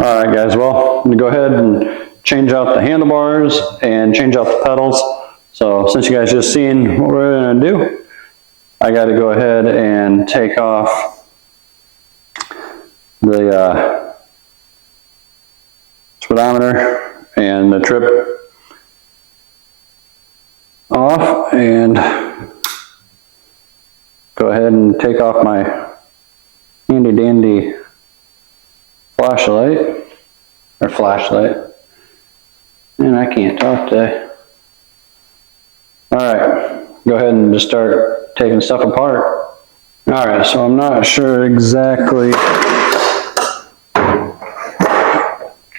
All right, guys, well, I'm gonna go ahead and change out the handlebars and change out the pedals. So since you guys just seen what we're gonna do, I gotta go ahead and take off the speedometer and the trip off, and go ahead and take off my handy dandy flashlight. And I can't talk today. Alright, go ahead and just start taking stuff apart. Alright, so I'm not sure exactly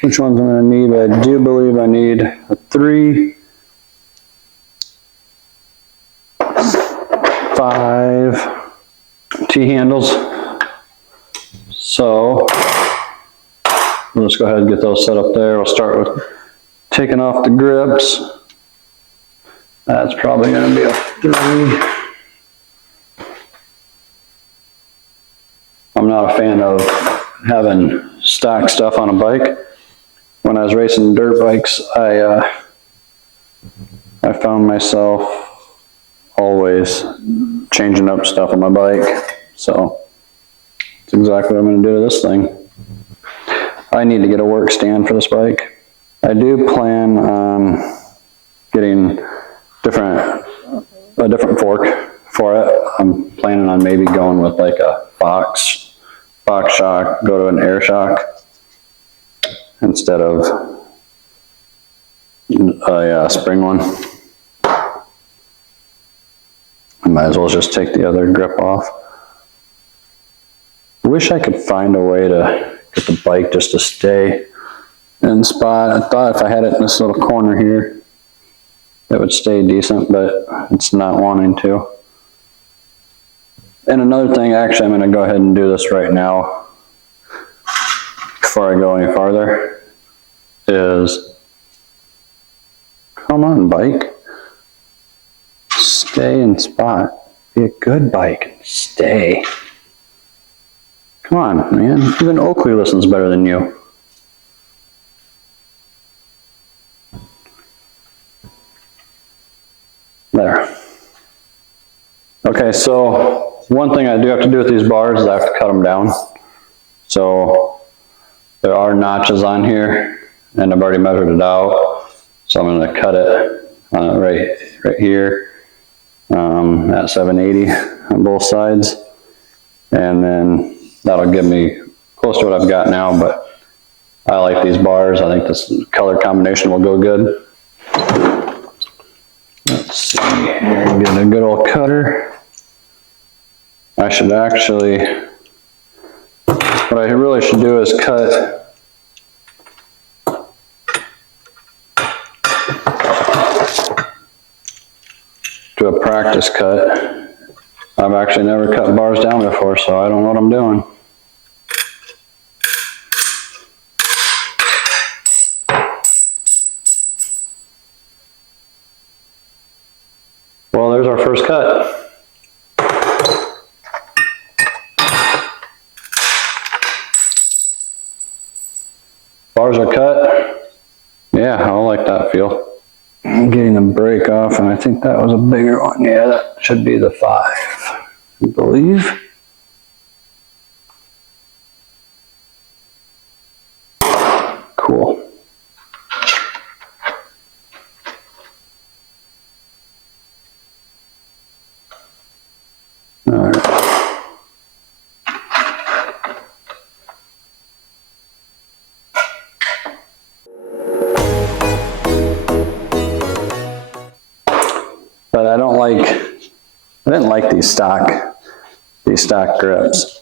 which ones I'm going to need, but I do believe I need a 3, 5 T-handles. So we'll just go ahead and get those set up there. We'll start with taking off the grips. That's probably going to be a 3. I'm not a fan of having stock stuff on a bike. When I was racing dirt bikes, I found myself always changing up stuff on my bike. So that's exactly what I'm going to do to this thing. I need to get a work stand for this bike. I do plan on getting a different fork for it. I'm planning on maybe going with like a box shock, go to an air shock instead of a spring one. I might as well just take the other grip off. I wish I could find a way to get the bike just to stay in spot. I thought if I had it in this little corner here, it would stay decent, but it's not wanting to. And another thing, actually, I'm going to go ahead and do this right now before I go any farther, is, come on, bike. Stay in spot. Be a good bike. Stay. Come on, man. Even Oakley listens better than you. There. Okay, so one thing I do have to do with these bars is I have to cut them down. So there are notches on here, and I've already measured it out. So I'm going to cut it right here at 780 on both sides, and then that'll give me close to what I've got now. But I like these bars. I think this color combination will go good. Let's see here, get a good old cutter. I should actually, what I really should do is cut to a practice cut. I've actually never cut bars down before, so I don't know what I'm doing. Well, there's our first cut. Bars are cut. Yeah, I like that feel. I'm getting the brake off, and I think that was a bigger one. Yeah, that should be the 5, I believe. Cool. All right. But I didn't like these stock grips.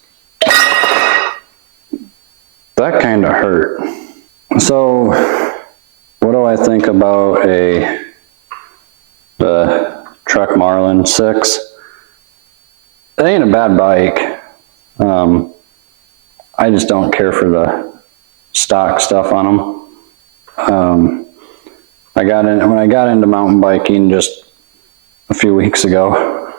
That kind of hurt. So what do I think about the Trek Marlin 6? It ain't a bad bike. I just don't care for the stock stuff on them. When I got into mountain biking just a few weeks ago,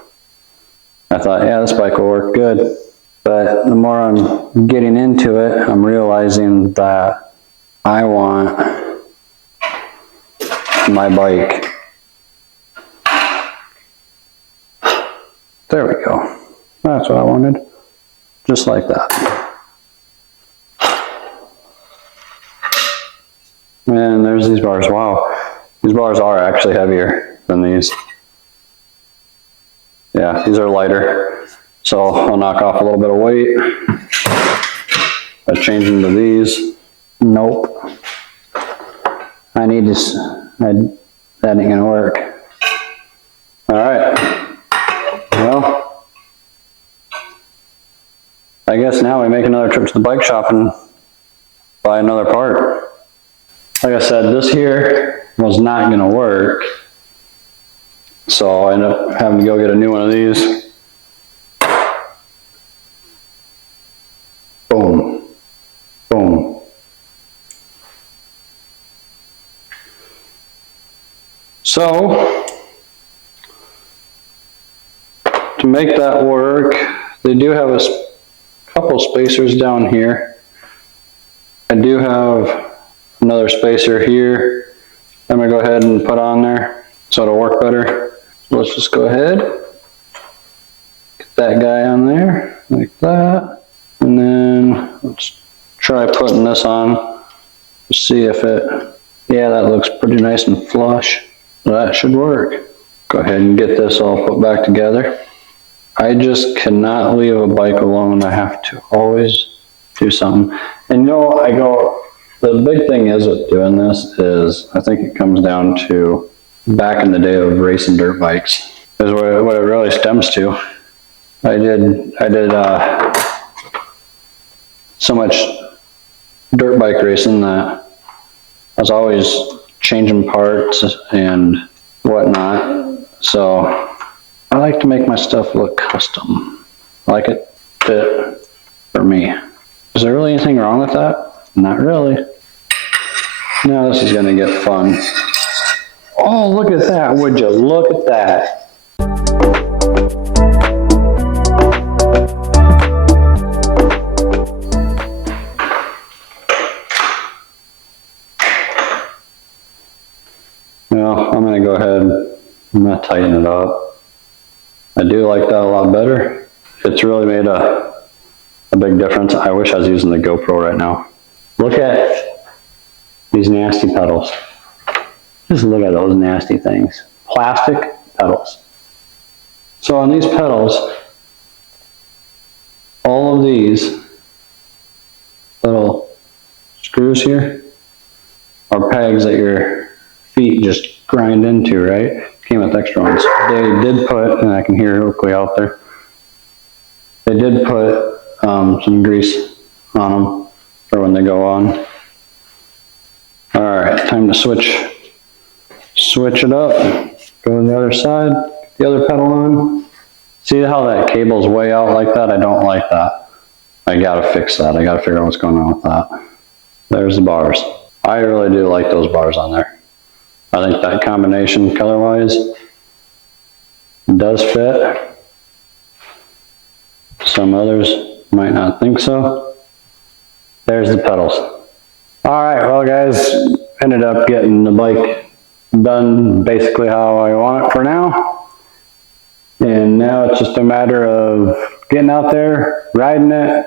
I thought, yeah, this bike will work good. But the more I'm getting into it, I'm realizing that I want my bike. There we go. That's what I wanted. Just like that. And there's these bars. Wow. These bars are actually heavier than these. Yeah, these are lighter. So I'll knock off a little bit of weight by changing to these. Nope. I need this. That ain't gonna work. All right. Well, I guess now we make another trip to the bike shop and buy another part. Like I said, this here was not gonna work. So I ended up having to go get a new one of these. Boom. Boom. So, to make that work, they do have a couple spacers down here. I do have another spacer here. I'm gonna go ahead and put on there so it'll work better. Let's just go ahead, get that guy on there, like that. And then let's try putting this on to see if it, yeah, that looks pretty nice and flush. That should work. Go ahead and get this all put back together. I just cannot leave a bike alone. I have to always do something. And you know, the big thing is with doing this is, I think it comes down to back in the day of racing dirt bikes, is what it really stems to. I did so much dirt bike racing that I was always changing parts and whatnot. So I like to make my stuff look custom. I like it fit for me. Is there really anything wrong with that? Not really. Now this is gonna get fun. Oh, look at that, would you look at that. Well, I'm gonna go ahead, I'm gonna tighten it up. I do like that a lot better. It's really made a big difference. I wish I was using the GoPro right now. Look at these nasty pedals. Just look at those nasty things. Plastic pedals. So on these pedals, all of these little screws here are pegs that your feet just grind into, right? Came with extra ones. They did put, and I can hear Oakley out there, they did put some grease on them for when they go on. All right, time to switch it up, go to the other side, get the other pedal on. See how that cable's way out like that? I don't like that. I gotta fix that. I gotta figure out what's going on with that. There's the bars. I really do like those bars on there. I think that combination color-wise does fit. Some others might not think so. There's the pedals. All right, well guys, ended up getting the bike done basically how I want it for now. And now it's just a matter of getting out there, riding it,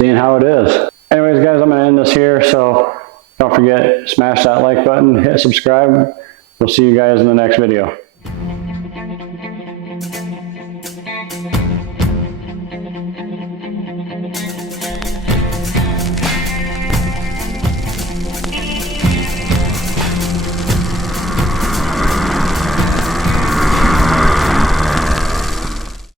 seeing how it is. Anyways guys, I'm gonna end this here, so don't forget, smash that like button, hit subscribe. We'll see you guys in the next video.